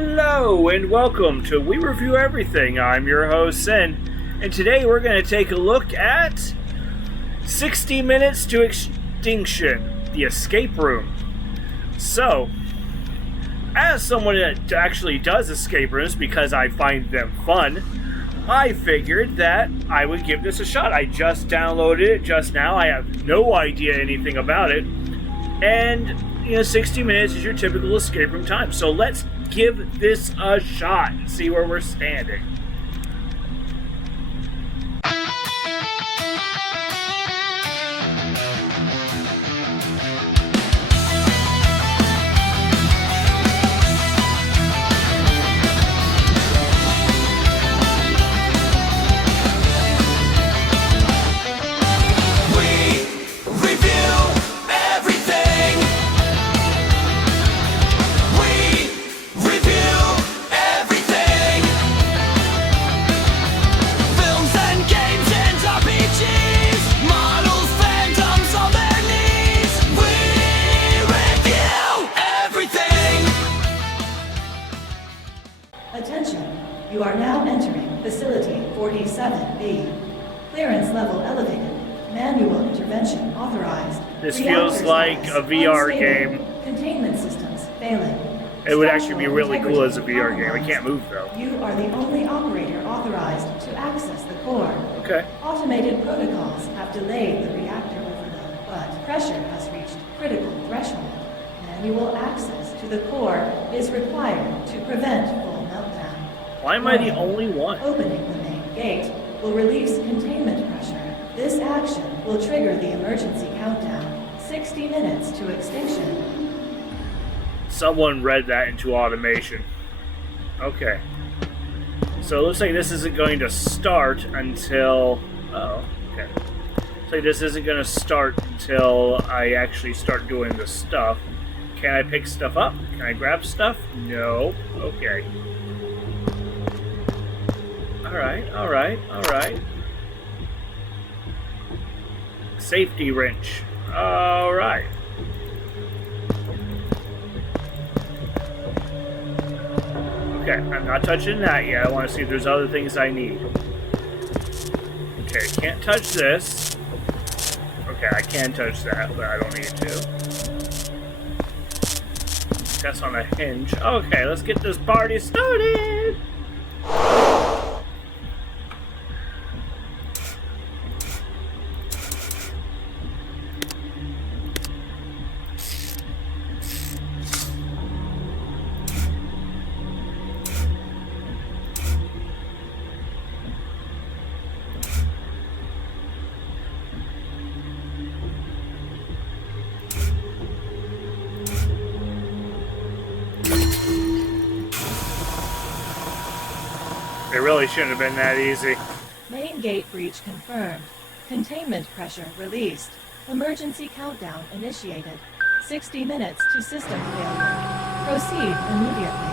Hello and welcome to We Review Everything. I'm your host, Sen, and today we're going to take a look at 60 Minutes to Extinction, the escape room. So, as someone that actually does escape rooms because I find them fun, I figured that I would give this a shot. I just downloaded it just now. I have no idea anything about it. And 60 minutes is your typical escape room time. So let's give this a shot and see where we're standing. Attention, you are now entering Facility 47B. Clearance level elevated. Manual intervention authorized. This feels like a VR game. Containment systems failing. It would actually be really cool as a VR game. I can't move though. You are the only operator authorized to access the core. Okay. Automated protocols have delayed the reactor overload, but pressure has reached critical threshold. Manual access to the core is required to prevent full meltdown. Why am I the only one? Opening the main gate will release containment pressure. This action will trigger the emergency countdown. 60 minutes to extinction. Someone read that into automation. Okay. So it looks like this isn't going to start until... Oh, okay. Looks like this isn't going to start until I actually start doing the stuff. Can I pick stuff up? Can I grab stuff? No. Okay. Alright. Safety wrench. Alright. Okay, I'm not touching that yet. I want to see if there's other things I need. Okay, can't touch this. Okay, I can touch that, but I don't need to. That's on a hinge. Okay, let's get this party started! It really shouldn't have been that easy. Main gate breach confirmed. Containment pressure released. Emergency countdown initiated. 60 minutes to system failure. Proceed immediately.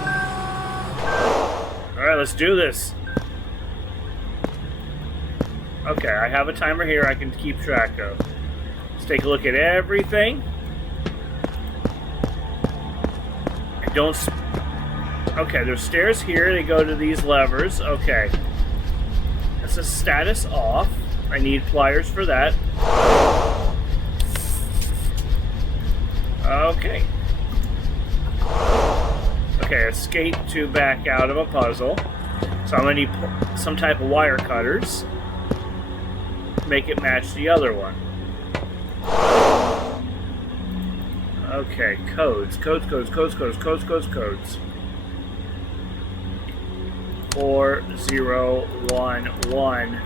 Alright, let's do this. Okay, I have a timer here I can keep track of. Let's take a look at everything. And don't... Okay, there's stairs here. They go to these levers. Okay. That's a status off. I need pliers for that. Okay. Okay, escape to back out of a puzzle. So I'm going to need some type of wire cutters. Make it match the other one. Okay, codes. Codes. 4011.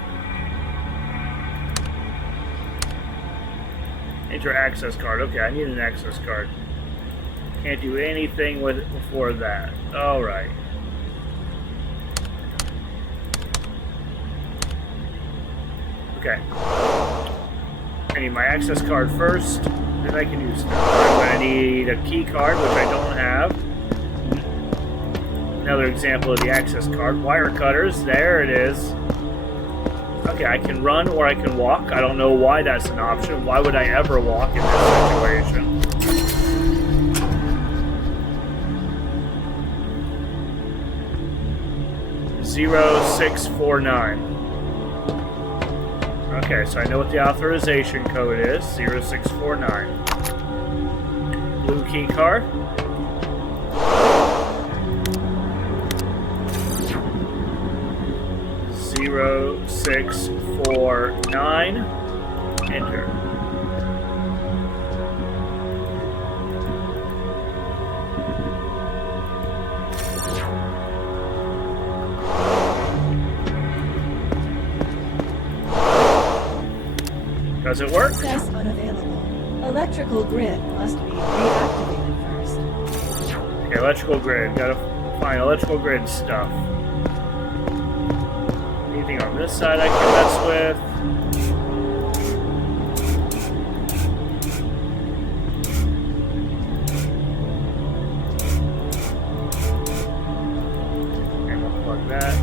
Enter access card. Okay, I need an access card. Can't do anything with it before that. Alright. Okay. I need my access card first, then I can use stuff. I'm going to need a key card, which I don't have. Another example of the access card. Wire cutters. There it is. Okay, I can run or I can walk. I don't know why that's an option. Why would I ever walk in this situation? 0649. Okay, so I know what the authorization code is, 0649. Blue key card. Zero 0649. Enter. Does it work? Access unavailable. Electrical grid must be reactivated first. Okay, electrical grid. Gotta find electrical grid stuff. Anything on this side I can mess with? And we'll plug that.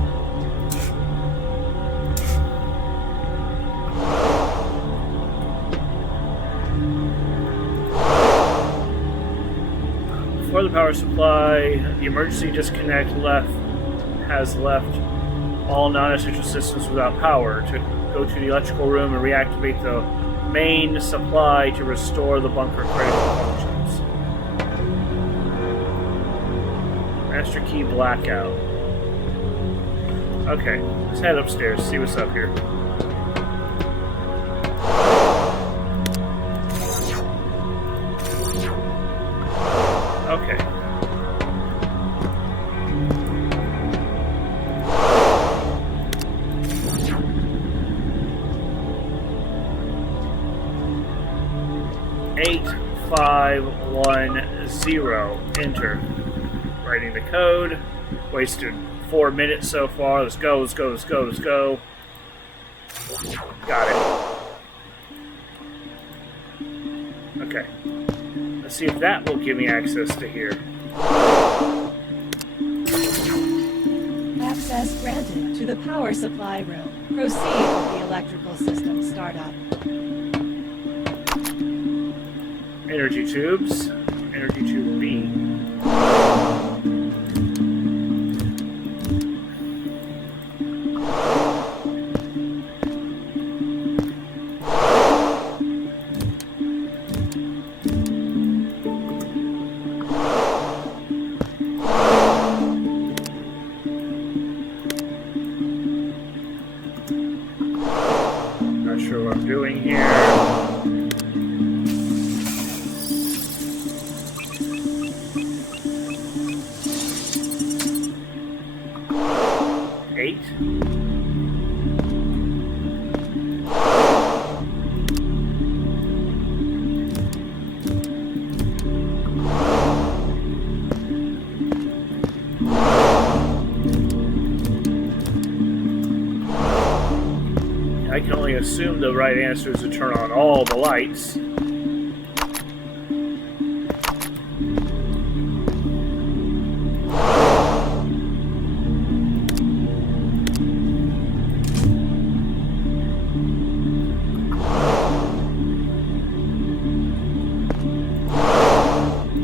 For the power supply, the emergency disconnect has left all non-essential systems without power. To go to the electrical room and reactivate the main supply to restore the bunker critical functions. Master key blackout. Okay, let's head upstairs, see what's up here. Okay. Eight, 5, 1, 0. Enter. Writing the code. Wasted 4 minutes so far. Let's go, let's go, let's go, let's go. Got it. Okay. Let's see if that will give me access to here. Access granted to the power supply room. Proceed with the electrical system startup. Energy tubes. Energy tube B. Not sure what I'm doing here. Eight. I can only assume the right answer is to turn on all the lights.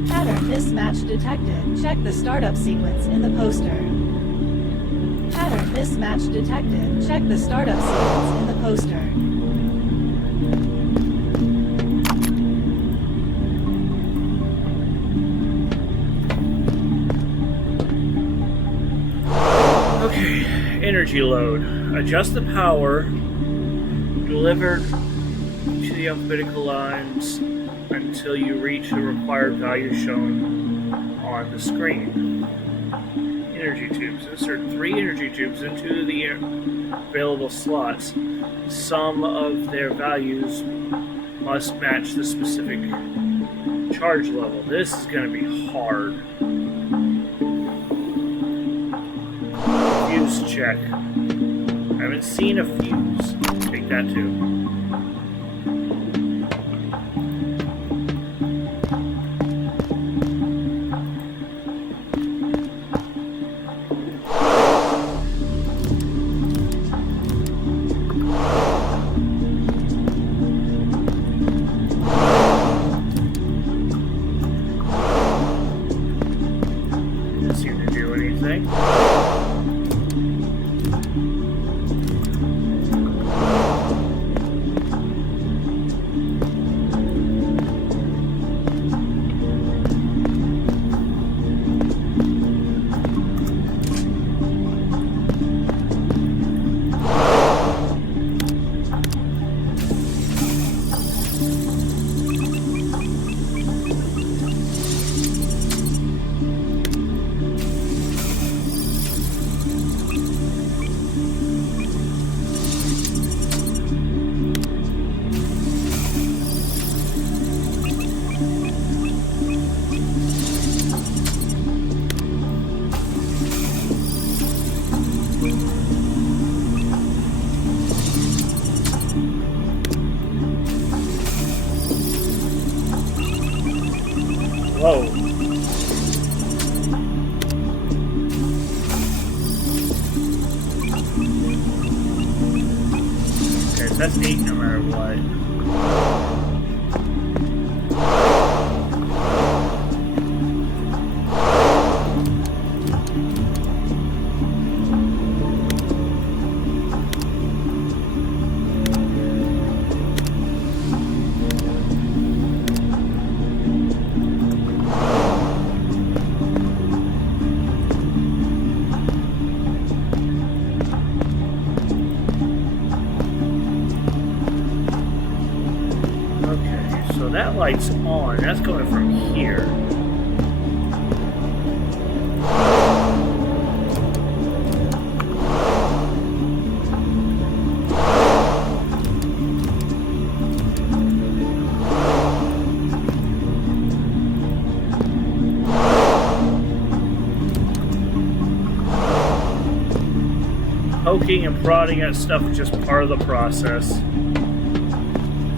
Pattern mismatch detected. Check the startup sequence in the poster. Pattern mismatch detected. Check the startup sequence in the poster. Okay, energy load. Adjust the power delivered to the alphabetical lines until you reach the required value shown on the screen. Energy tubes. Insert 3 energy tubes into the available slots. Some of their values must match the specific charge level. This is going to be hard. Fuse check. I haven't seen a fuse. Take that too. Didn't seem to do anything. that's 8 no matter what. So that light's on. That's coming from here. Poking and prodding at stuff is just part of the process.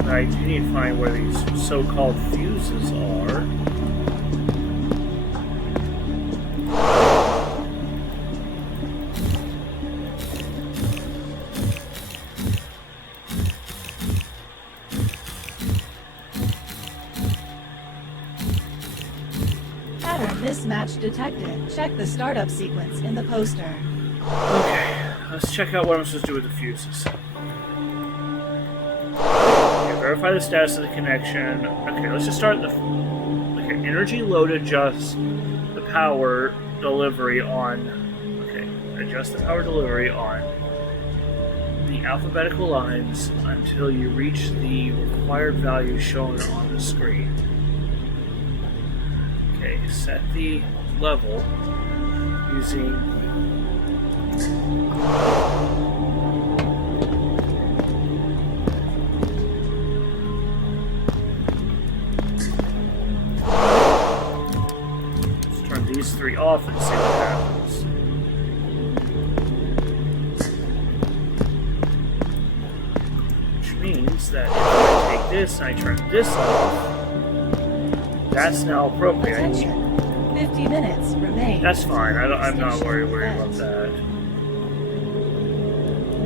I do need to find where these so-called fuses are. Pattern mismatch detected. Check the startup sequence in the poster. Okay, let's check out what I'm supposed to do with the fuses. Verify the status of the connection. Okay, let's just start the... Okay, energy load adjust the power delivery on... Okay, adjust the power delivery on the alphabetical lines until you reach the required value shown on the screen. Okay, set the level using... These 3 off and see what happens. Which means that if I take this and I turn this off, that's now appropriate. Attention. 50 minutes remain. That's fine. I'm not worried about that.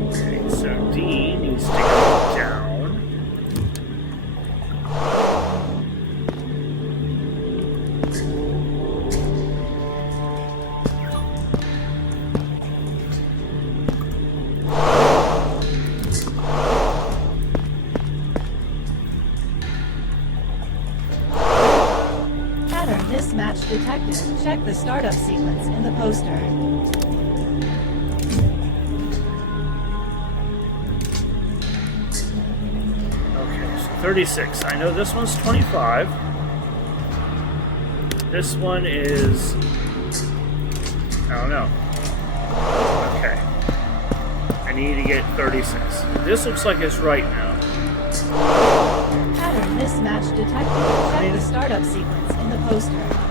Okay, so D needs to go down. Mismatch detected. Check the startup sequence in the poster. Okay, so 36. I know this one's 25. This one is... I don't know. Okay. I need to get 36. This looks like it's right now. Pattern mismatch detected. Check the startup sequence in the poster.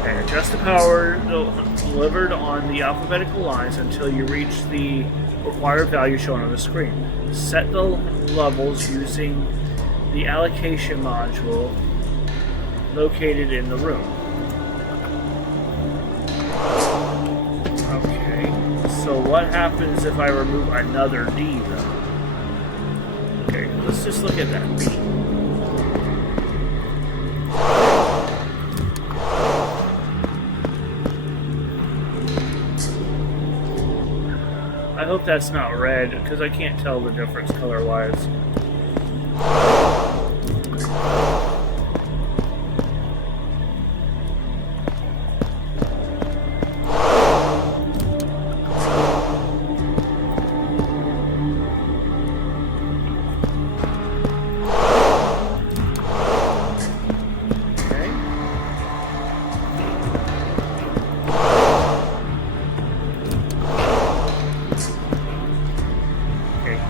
Okay, adjust the power delivered on the alphabetical lines until you reach the required value shown on the screen. Set the levels using the allocation module located in the room. Okay, so what happens if I remove another D though? Okay, let's just look at that B. I hope that's not red, because I can't tell the difference color-wise.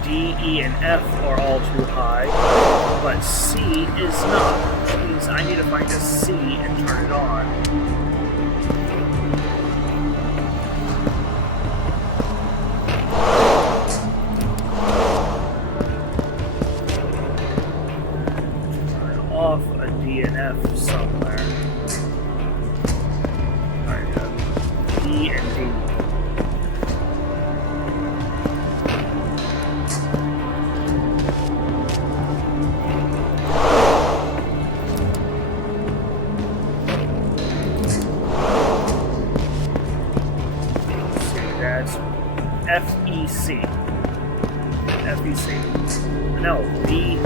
D, E, and F are all too high, but C is not, which means I need to find a C and turn it on. Turn off a D and F somewhere. Alright, D and D. That's FEC. FEC. No, BEF.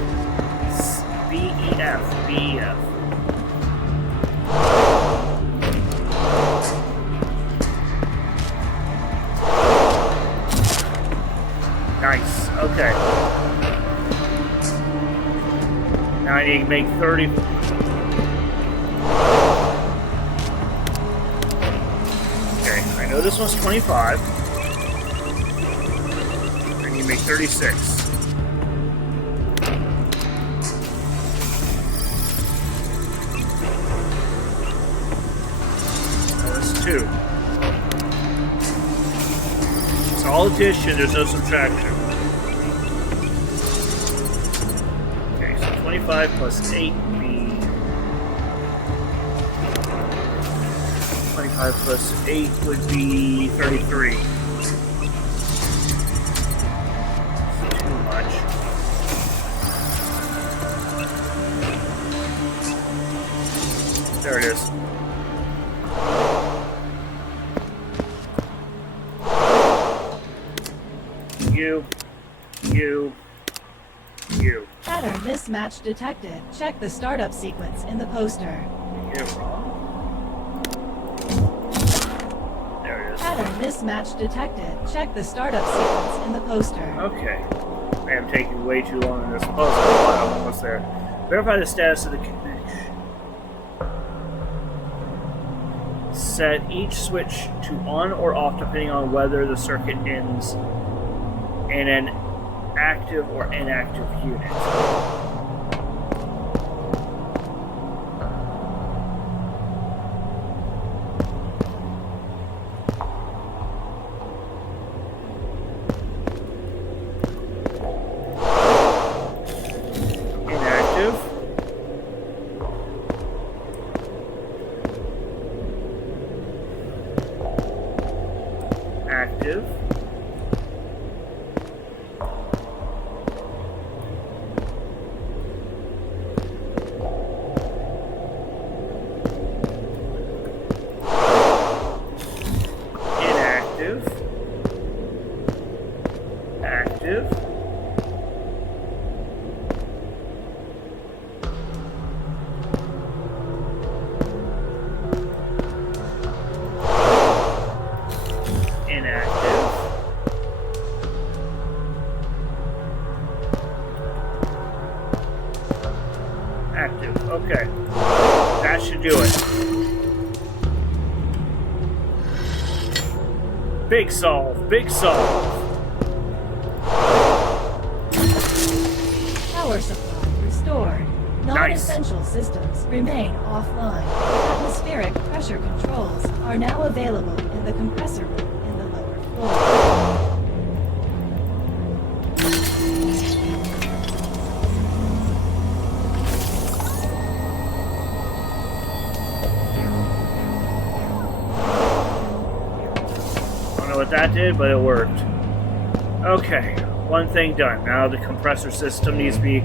Nice. Okay. Now I need to make 30. Okay, I know this one's 25. I need to make 36. That's 2. It's all addition, there's no subtraction. Okay, so 25 plus 8 would be 25 plus 8 would be 33. Too much. There it is. You. Pattern mismatch detected. Check the startup sequence in the poster. You're wrong. There it is. Pattern mismatch detected. Check the startup sequence in the poster. Okay. I am taking way too long in this puzzle, but I'm almost there. Verify the status of the connection. Set each switch to on or off depending on whether the circuit ends in an active or inactive unit. Inactive. Active. Active. Inactive. Active. Okay. That should do it. Big solve. Big solve. Power supply restored. Non-essential systems remain offline. Atmospheric pressure controls are now available in the compressor room in the lower floor. Don't know what that did, but it worked. Okay. One thing done. Now the compressor system needs to be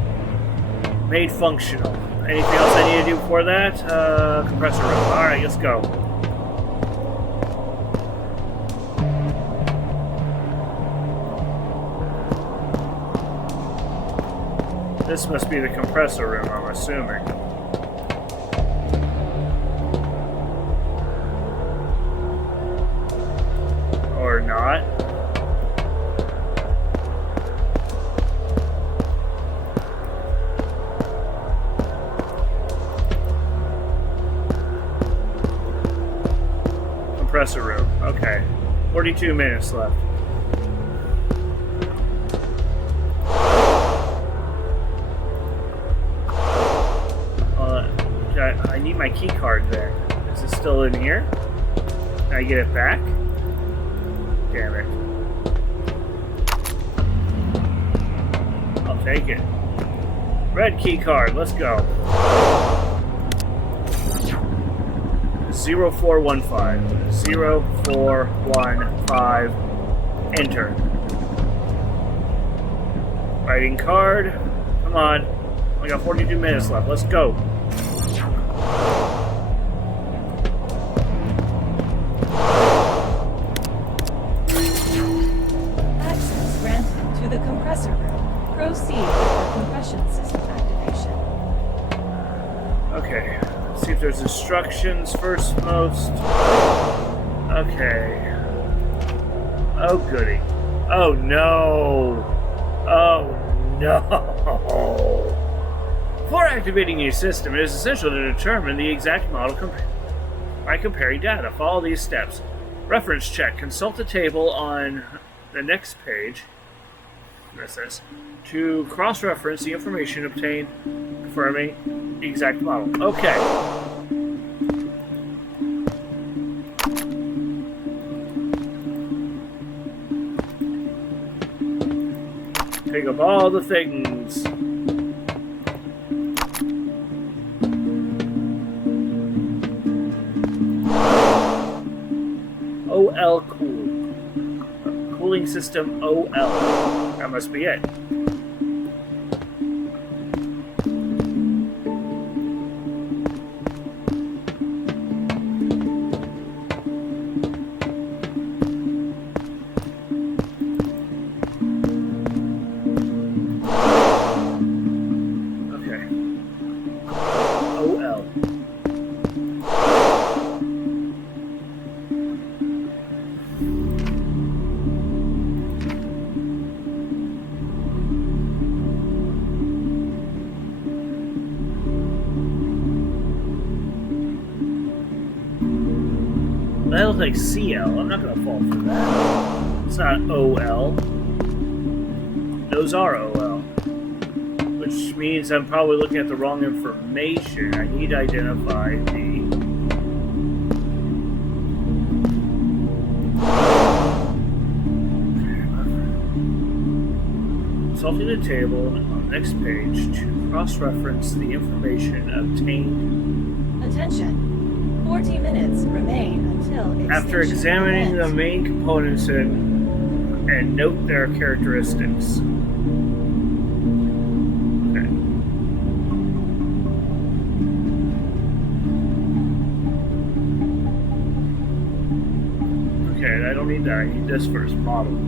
made functional. Anything else I need to do before that? Compressor room. Alright, let's go. This must be the compressor room, I'm assuming. Or not. Compressor room. Okay. 42 minutes left. I need my key card there. Is it still in here? Can I get it back? Damn it. I'll take it. Red key card. Let's go. 0415. 0415. Enter. Writing card. Come on. We got 42 minutes left. Let's go. instructions first most. Okay. Oh goody. Oh no. Oh no. Before activating your system, it is essential to determine the exact model by comparing data. Follow these steps. Reference check. Consult the table on the next page. That's this. To cross-reference the information obtained confirming the exact model. Okay. Pick up all the things. OL cool. Cooling system OL. That must be it. That looks like CL. I'm not going to fall for that. It's not OL. Those are OL. Which means I'm probably looking at the wrong information. I need to identify the... Consulting the table on the next page to cross-reference the information obtained. Attention. 40 minutes remain until extinction. After examining the main components and note their characteristics. Okay. Okay, I don't need that. I need this first model.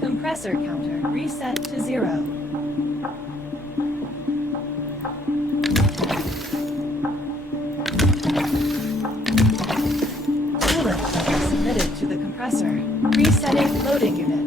Compressor counter reset to 0. Coolant submitted to the compressor. Resetting loading unit.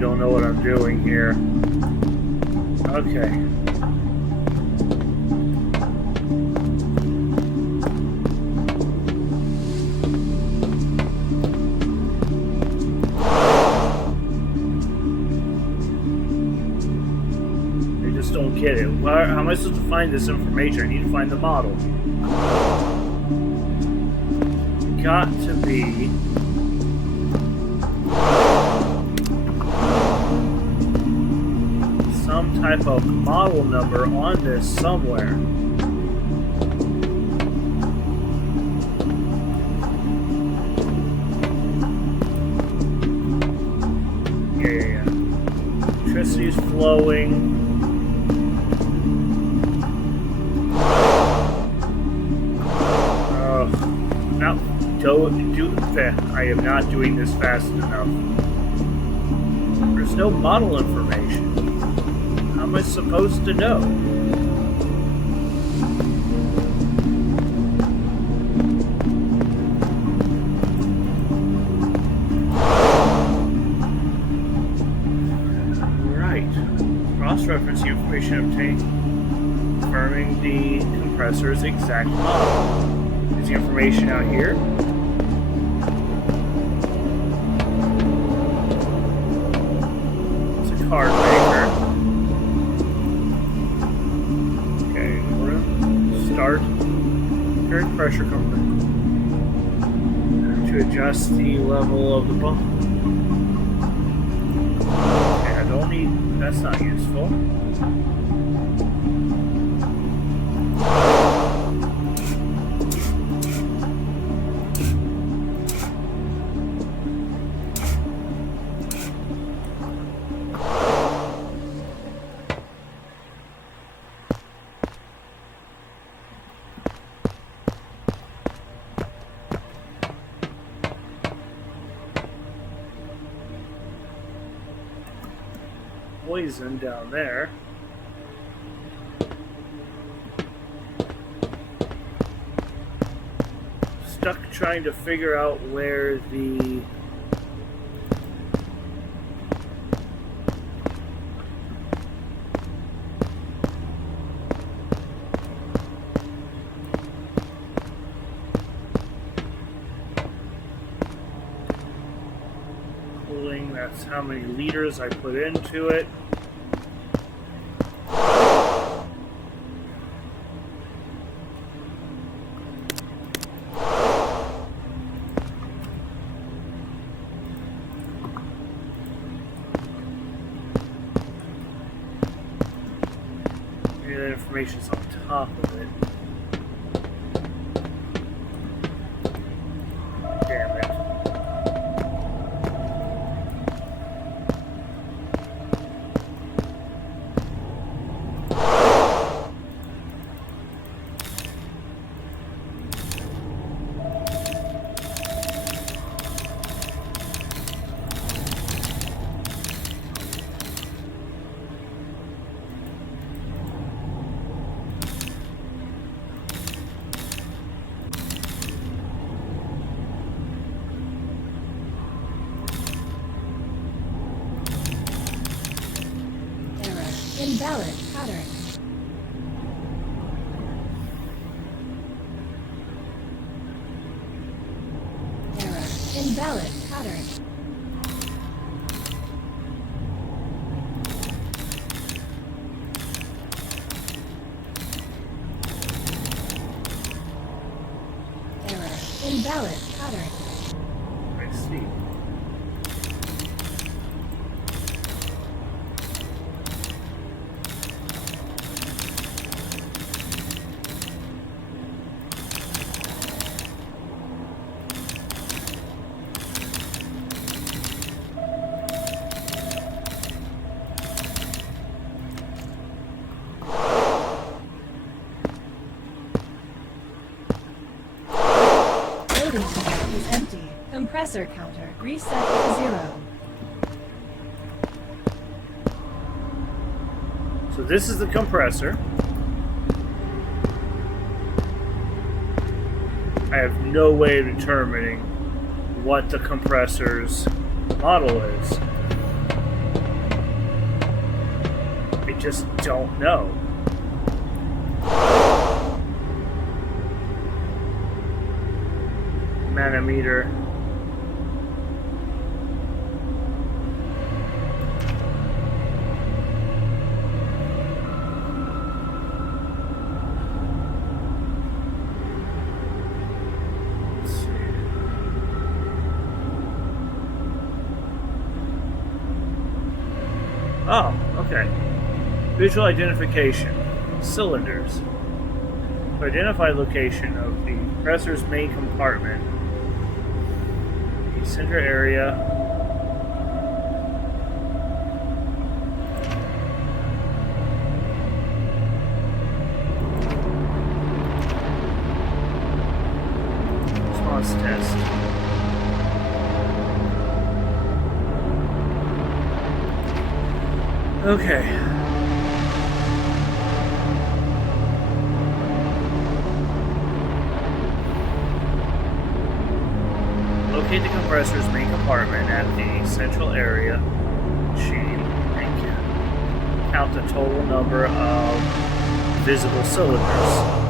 Don't know what I'm doing here. Okay. I just don't get it. How am I supposed to find this information? I need to find the model. Got to be... some type of model number on this somewhere. Yeah. Electricity's flowing. No, I am not doing this fast enough. There's no model information. How am I supposed to know? Right. Cross-reference the information obtained, confirming the compressor's exact model. Is the information out here? card maker. Okay, we're gonna start very pressure cooker to adjust the level of the bump. Okay, I don't need. That's not useful. Poison down there. Stuck trying to figure out where the cooling, that's how many liters I put into it. The information's on top of it. Damn it. Invalid pattern. Error. Invalid pattern. Error. Invalid pattern. I see. Loading tank is empty. Compressor counter reset to 0. So this is the compressor. I have no way of determining what the compressor's model is. I just don't know. Manometer. Let's see. Oh, okay. Visual identification. Cylinders. To identify location of the compressor's main compartment. The center area. Response test. Okay. Locate the compressor's main compartment at the central area machine and count the total number of visible cylinders.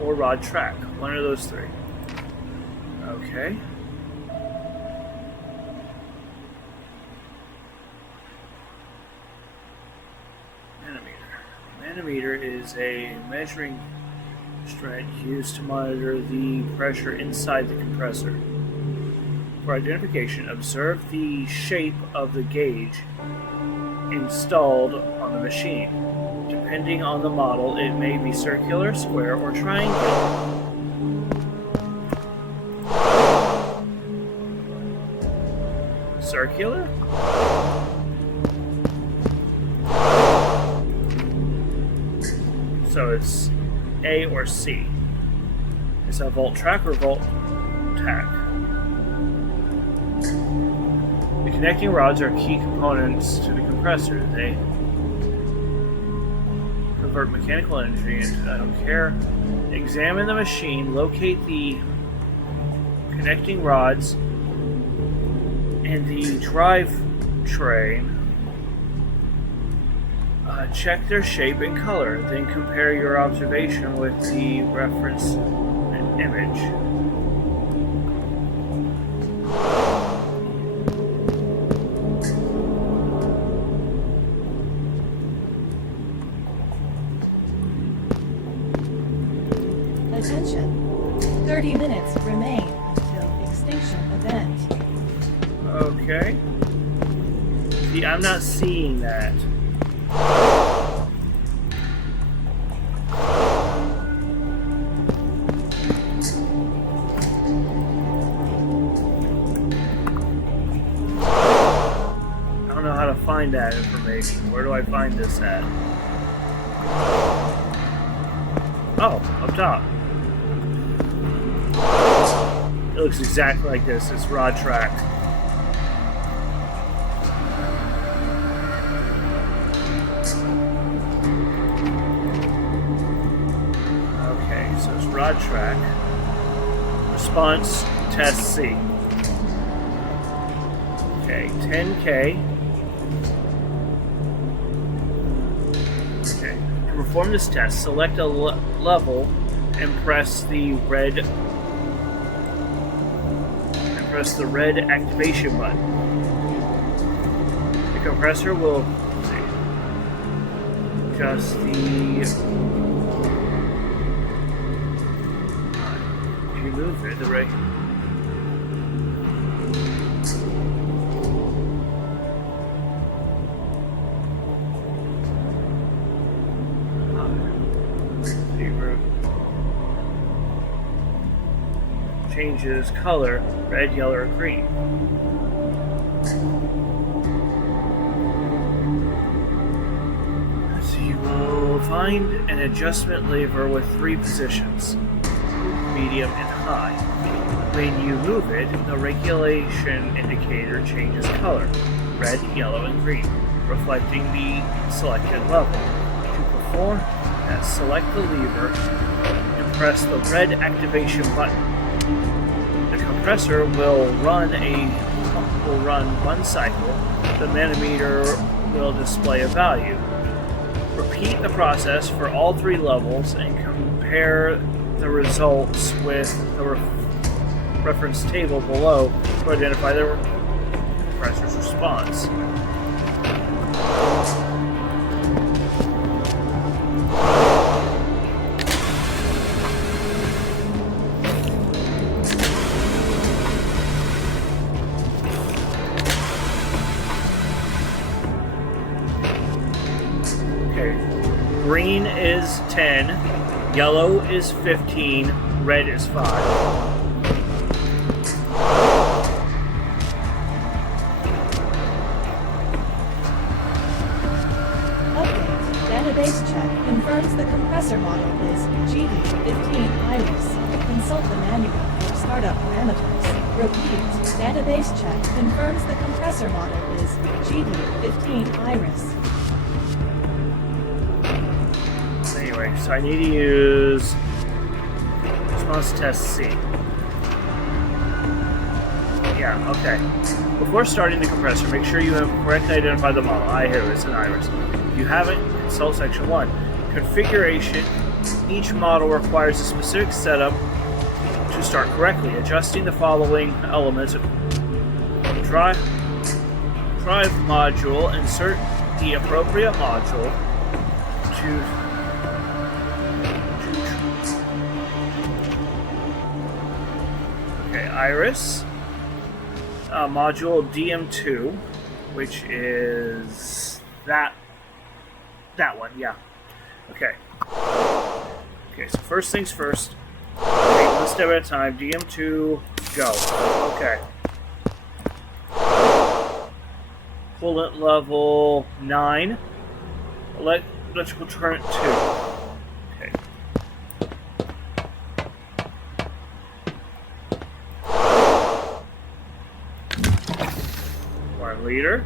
or rod track. One of those three. Okay. Manometer is a measuring instrument used to monitor the pressure inside the compressor. For identification, observe the shape of the gauge installed on the machine. Depending on the model, it may be circular, square, or triangular. Circular? So it's A or C. Is that volt track or volt tack? The connecting rods are key components to the compressor. They convert mechanical energy into, I don't care. Examine the machine, locate the connecting rods and the drive train. Check their shape and color, then compare your observation with the reference image. Attention. 30 minutes remain until extinction event. Okay. See, I'm not seeing that. Find that information. Where do I find this at? Oh, up top. It looks exactly like this. It's rod track. Okay, so it's rod track. Response test C. Okay, 10K. To perform this test, select a level and press the red activation button. The compressor will adjust the if you move it, the right. Changes color, red, yellow, or green. So you will find an adjustment lever with 3 positions, medium and high. When you move it, the regulation indicator changes color, red, yellow, and green, reflecting the selected level. To perform that, select the lever and press the red activation button. The compressor will run one cycle. The manometer will display a value. Repeat the process for all 3 levels and compare the results with the reference table below to identify the compressor's response. Green is 10, yellow is 15, red is 5. Update. Database check confirms the compressor model is GD15 Iris. Consult the manual for startup parameters. Repeat. Database check confirms the compressor model is GD15 Iris. Anyway, so I need to use response test C. Yeah, okay. Before starting the compressor, make sure you have correctly identified the model. I hear it's an Iris. If you haven't, consult section 1. Configuration Each model requires a specific setup to start correctly. Adjusting the following elements: drive module, insert the appropriate module to Iris, module DM2, which is that one, yeah. Okay. Okay, so first things first. Take one step at a time. DM2, go. Okay. Coolant level 9. Electrical current 2. Okay. 1 liter.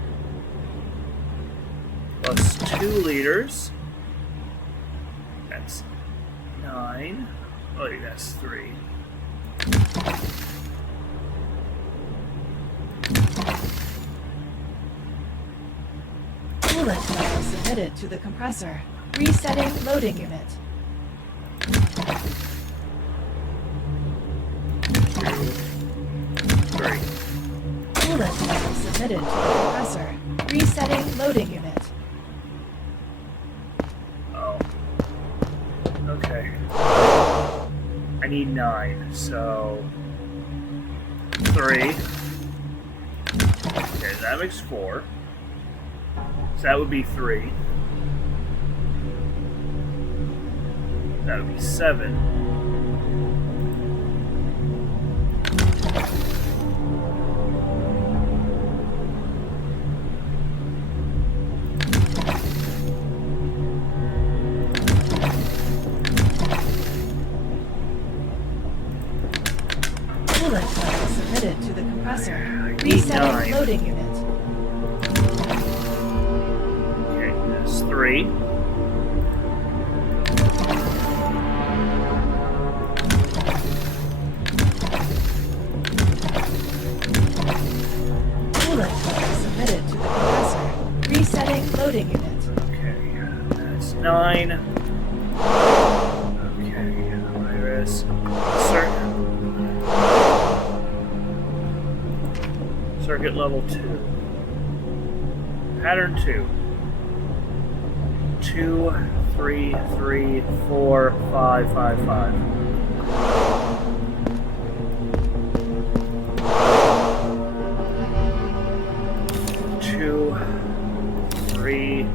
Plus 2 liters. That's 9. Oh, that's 3. Coolant level submitted to the compressor. Resetting loading unit. 2, 3. Coolant level submitted to the compressor. Resetting loading unit. Oh. Okay. I need 9, so 3. Okay, that makes 4. So that would be 3. That would be 7. Coolant level submitted to the compressor. I need Resetting 9. loading unit. Okay, that's 3. Coolant level submitted to the compressor. Resetting loading unit. Okay, that's 9. Okay, Iris. Circuit level 2. Pattern 2. 2, 3, 3, 4, 5, 5, 5. 2, 3.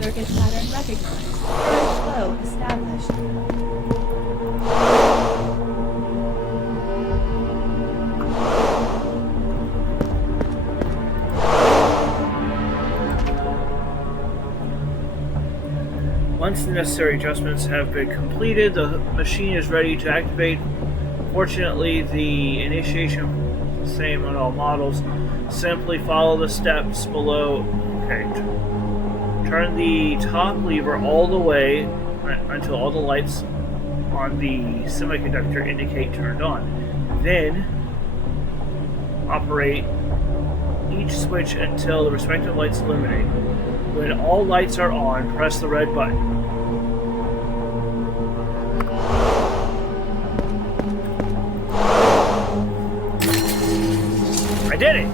Circuit pattern recognized. Current flow established. Once the necessary adjustments have been completed, the machine is ready to activate. Fortunately, the initiation is the same on all models. Simply follow the steps below. Okay. Turn the top lever all the way until all the lights on the semiconductor indicate turned on. Then operate each switch until the respective lights illuminate. When all lights are on, press the red button. I did it!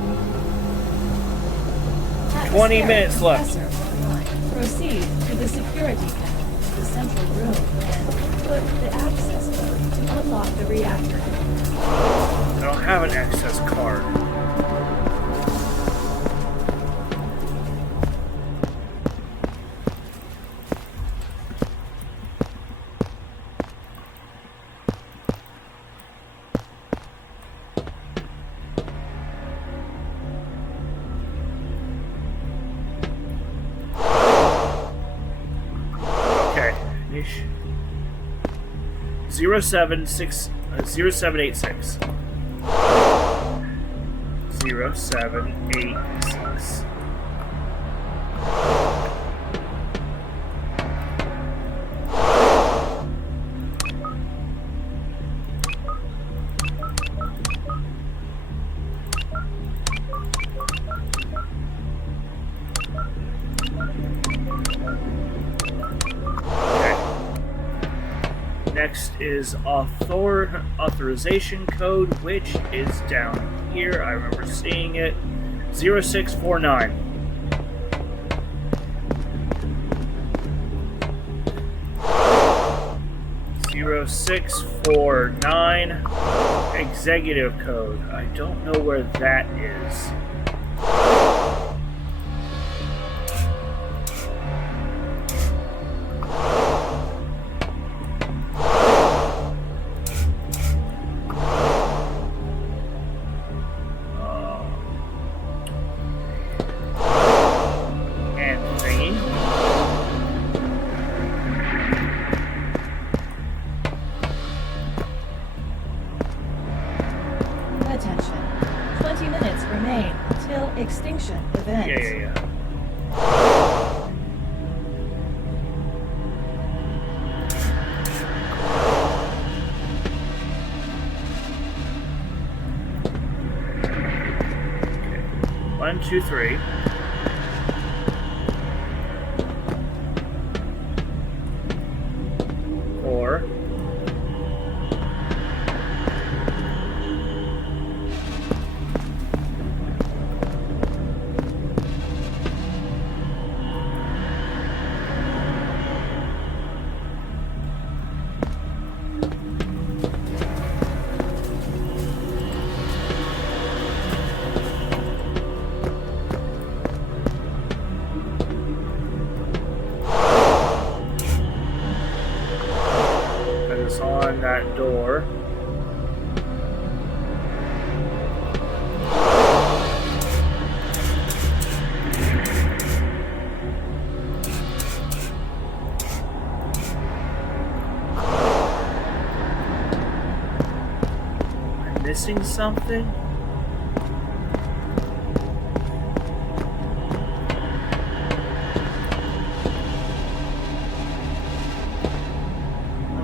20 minutes left. Proceed to the security panel in the central room and put the access code to unlock the reactor. I don't have an access card. Yeesh. 076 0786. 0786. Next is authorization code, which is down here. I remember seeing it. 0649. (0649) executive code. I don't know where that is. Attention. 20 minutes remain until extinction event. Yeah. Okay. 1, 2, 3. Four. On that door. Am I missing something?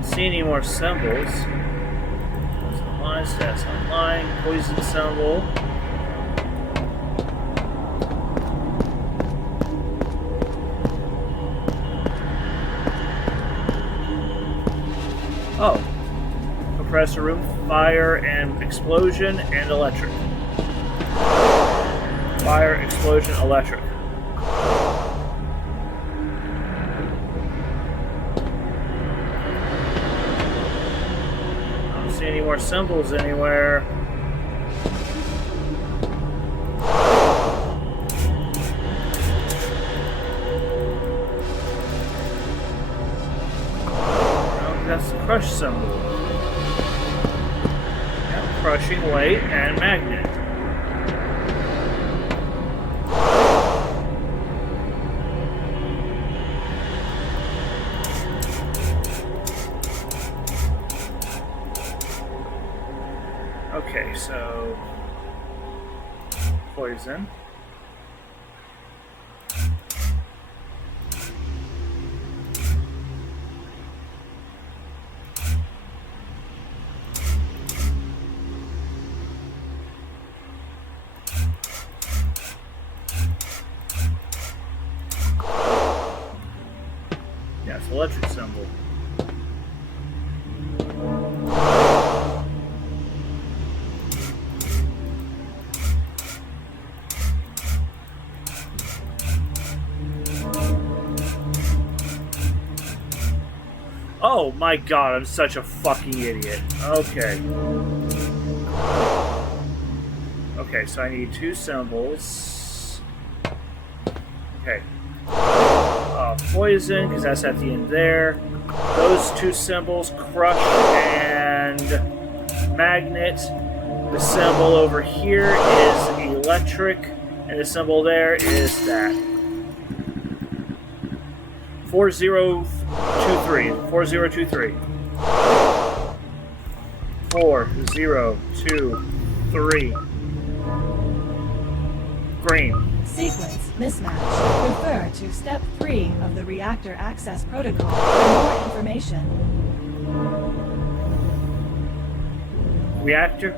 See any more symbols. Online, stats online, poison symbol. Oh. Compressor room, fire and explosion and electric. Fire, explosion, electric. Any more symbols anywhere? Oh, that's the crush symbol. Yeah, crushing weight and magnet. Okay, so poison. Yeah, it's electric symbol. Oh my god, I'm such a fucking idiot. Okay. Okay, so I need two symbols. Okay. Poison, because that's at the end there. Those two symbols, crush and magnet. The symbol over here is electric, and the symbol there is that. 4023. 4023. 4023. Green. Sequence mismatch. Refer to step 3 of the reactor access protocol for more information. Reactor.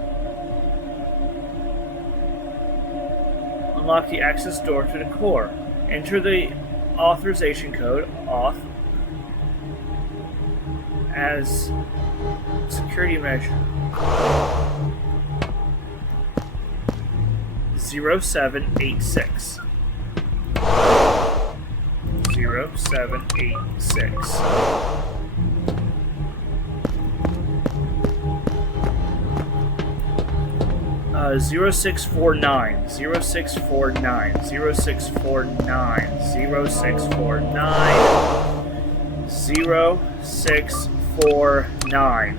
Unlock the access door to the core. Enter the authorization code, auth, as security measure. 0786. 0786. Uh, 0649, 0649, 0649, 0649, 0649,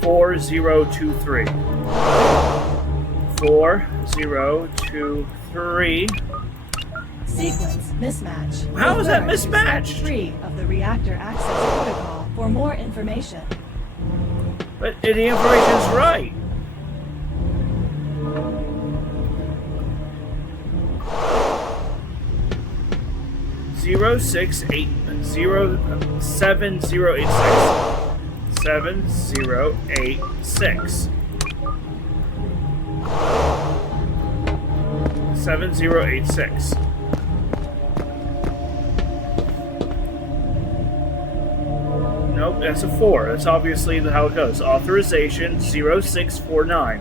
4023, 4023. Sequence mismatch. How is that Refer to step mismatched? 3 of the reactor access protocol for more information. But the information's right. Zero 7086. 7086. Nope, that's a 4. That's obviously how it goes. Authorization 0649.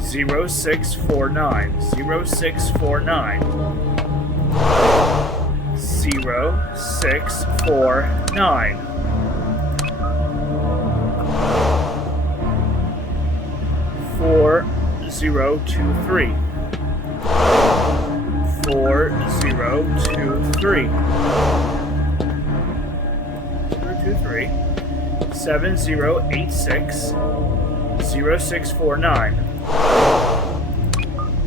0649. 0649. 0649. 4023. 4023. 023 7086 0649.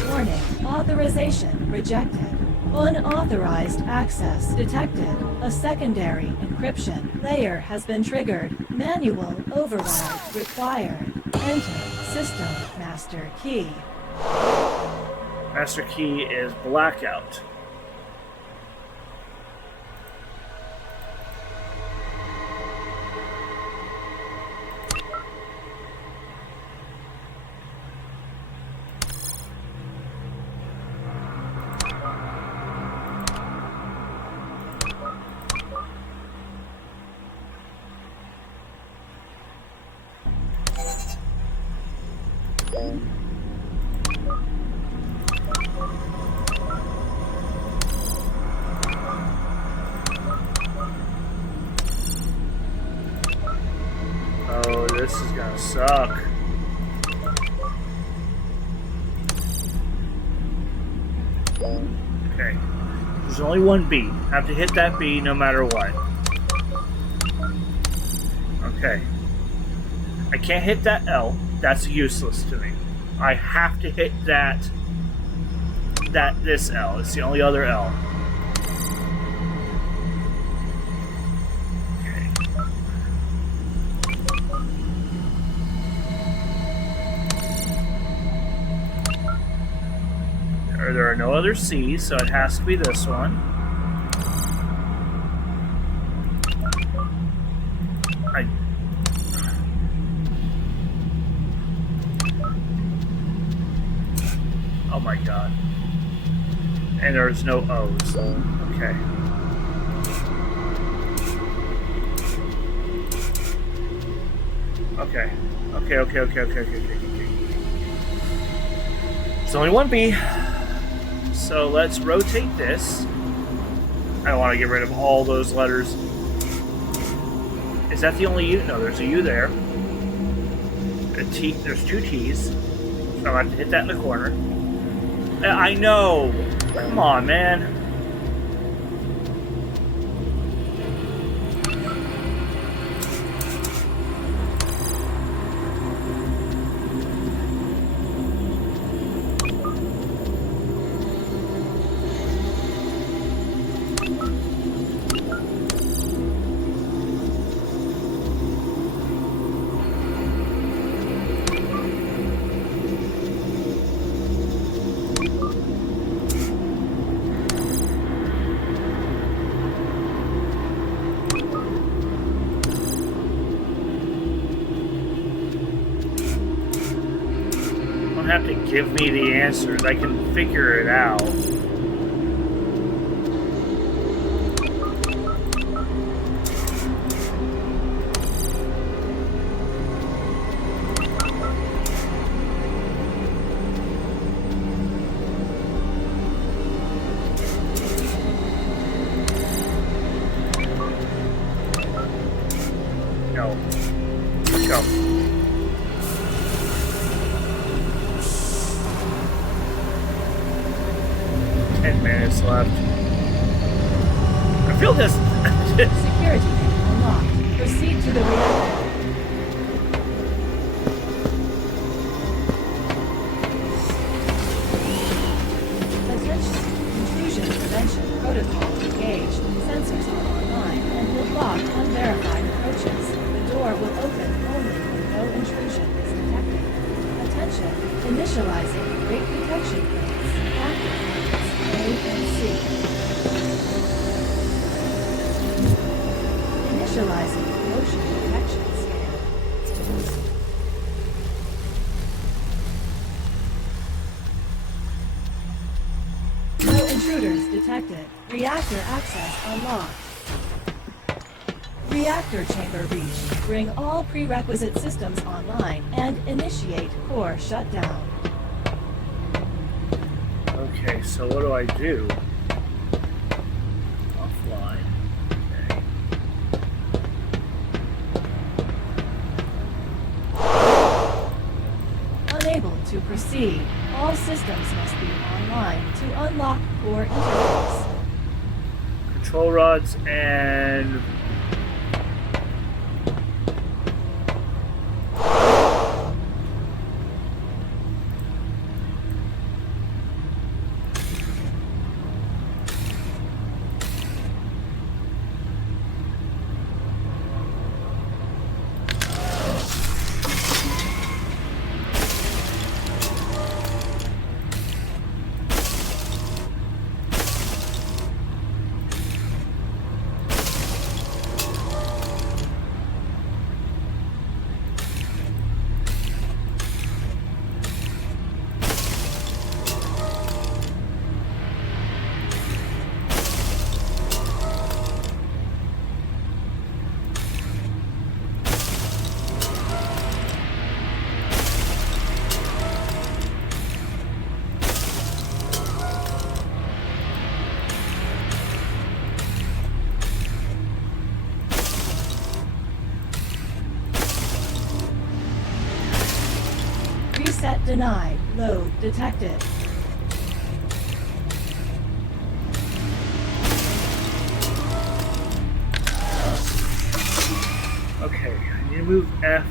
Warning. Authorization rejected. Unauthorized access detected. A secondary encryption layer has been triggered. Manual override required. Enter system master key. Master key is blackout. Oh, this is gonna suck. Okay. There's only one B. Have to hit that B no matter what. Okay. I can't hit that L. That's useless to me. I have to hit this L. It's the only other L. Okay. There are no other C's, so it has to be this one. Oh my god. And there's no O's. Okay. Okay. Okay. There's only one B. So let's rotate this. I don't want to get rid of all those letters. Is that the only U? No, there's a U there. A T. There's two T's. So I'm going to have to hit that in the corner. I know. Come on, man. give me the answers. I can figure it out. No. Go. 10 minutes left. I feel this. Security gate unlocked. Proceed to the reactor. Attention. Intrusion prevention protocol engaged. Sensors are online and will block unverified approaches. The door will open only when no intrusion is detected. Attention. Initializing rate detection codes. Active codes A and C. Initializing motion detection scan. No intruders detected. Reactor access unlocked. Reactor chamber reached. Bring all prerequisite systems online and initiate core shutdown. Okay, so what do I do? Offline. Okay. Unable to proceed. All systems must be online to unlock core interface. Control rods and Reset denied. Load detected. okay, I need to move F.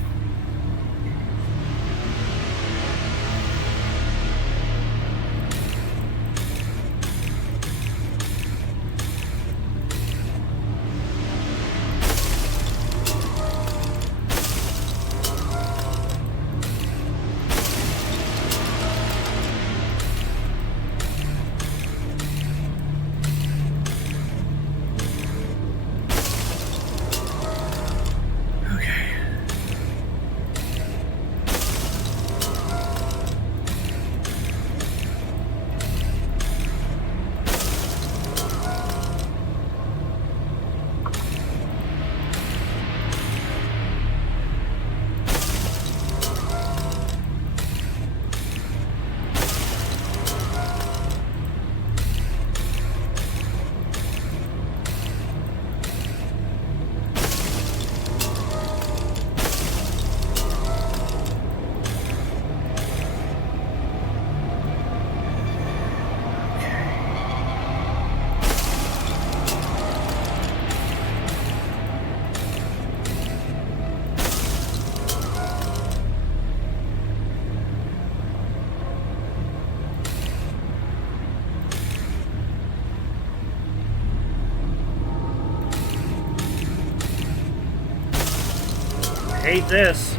Hate this.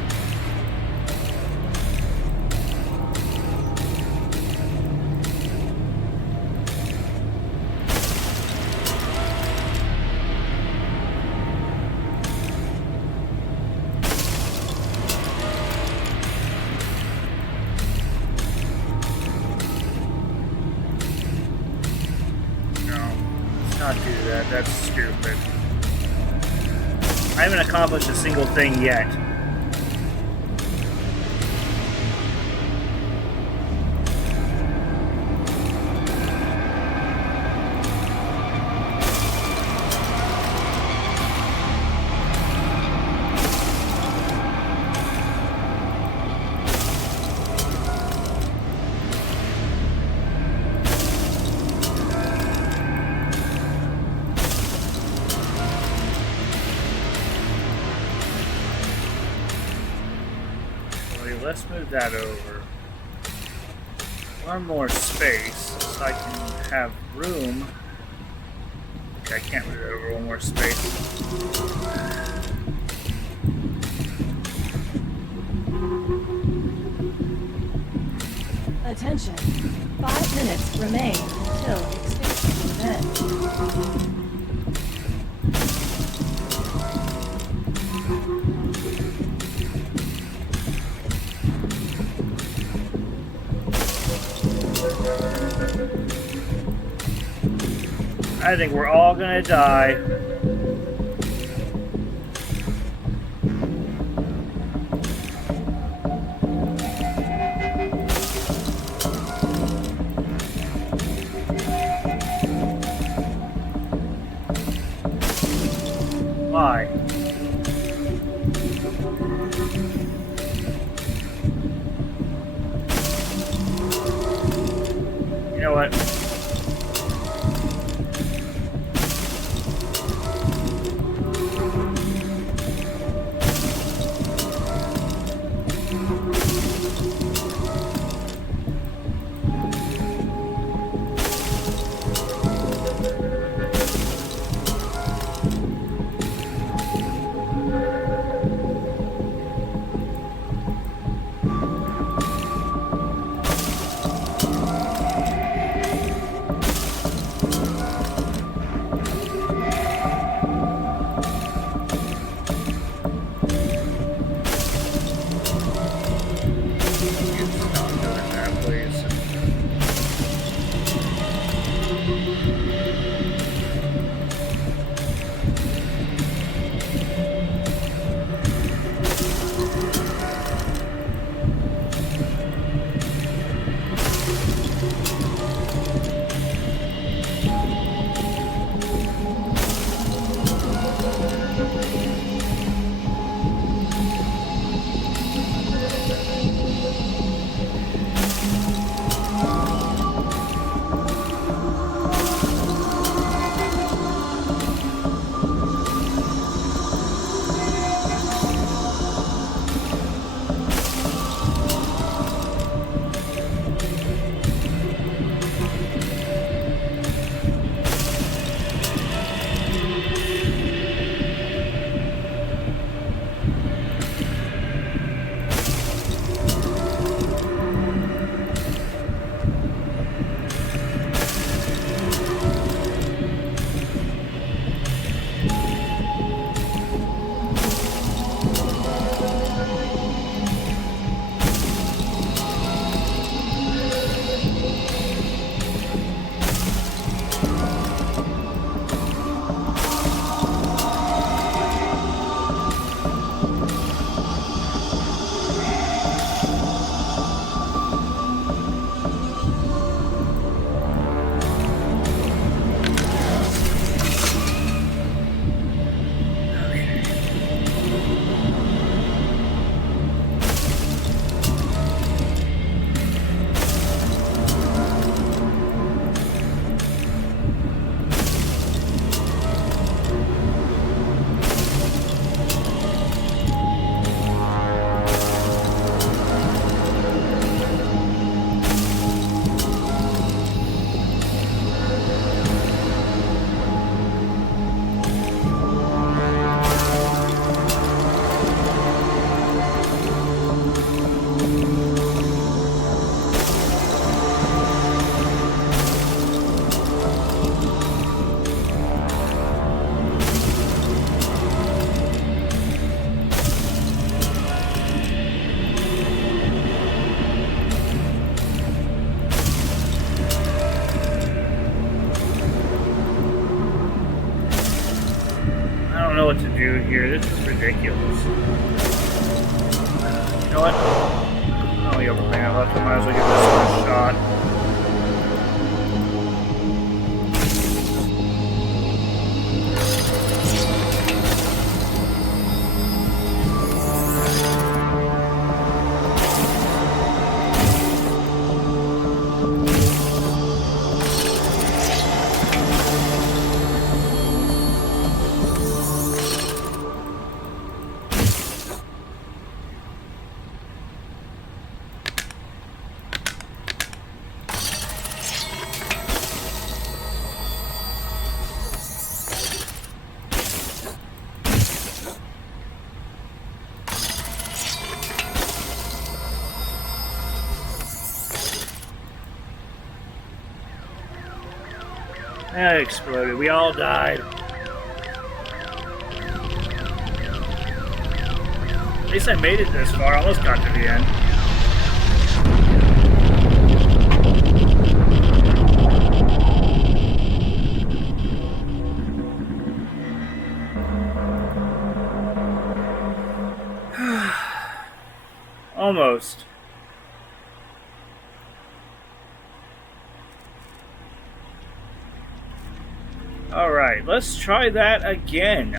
not do that. That's stupid. I haven't accomplished a single thing yet. Let's move that over. One more space so I can have room. Okay, I can't move that over one more space. Attention. 5 minutes remain until extinction event. I think we're all gonna die. Why? You know what? know what to do here. This is ridiculous. You know what? Oh, the other thing I left, I might as well give this one a shot. That exploded. We all died. At least I made it this far. Almost got to the end. Almost. Alright, let's try that again.